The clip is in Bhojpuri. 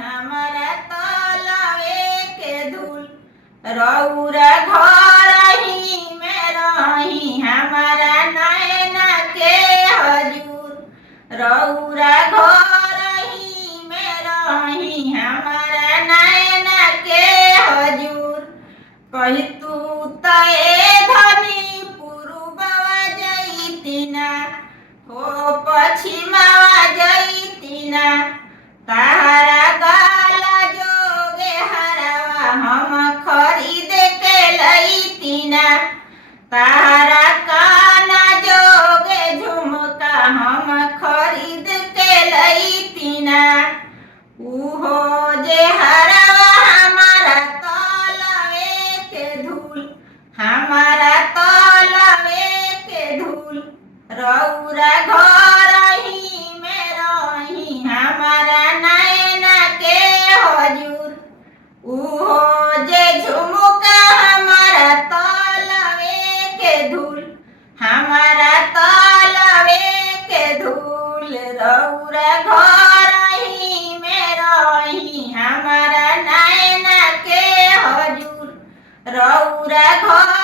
हमारा तलवे के धूल रौरा घर ही में रही हमारा नैना के हजूर रौरा घर ही में रही हमारा नैना के हजूर कही तू तए धनी पुरुबवा जैतिना हो पश्चिमवा जैतिना तारा गाला जोगे हरवा हम खरीद के लैतिना तारा काना जोगे झुमका हम खरीद के लैतिना उहो जे हरवा हमारा तलवे के धूल हमारा तलवे के धूल रौरा घर ही में रही हमारा नैना के हजूर उहो जे झुमका हमारा तलवे के धूल हमारा तलवे के धूल रौरा घर ही में रही हमारा नैना के हजूर रौरा घर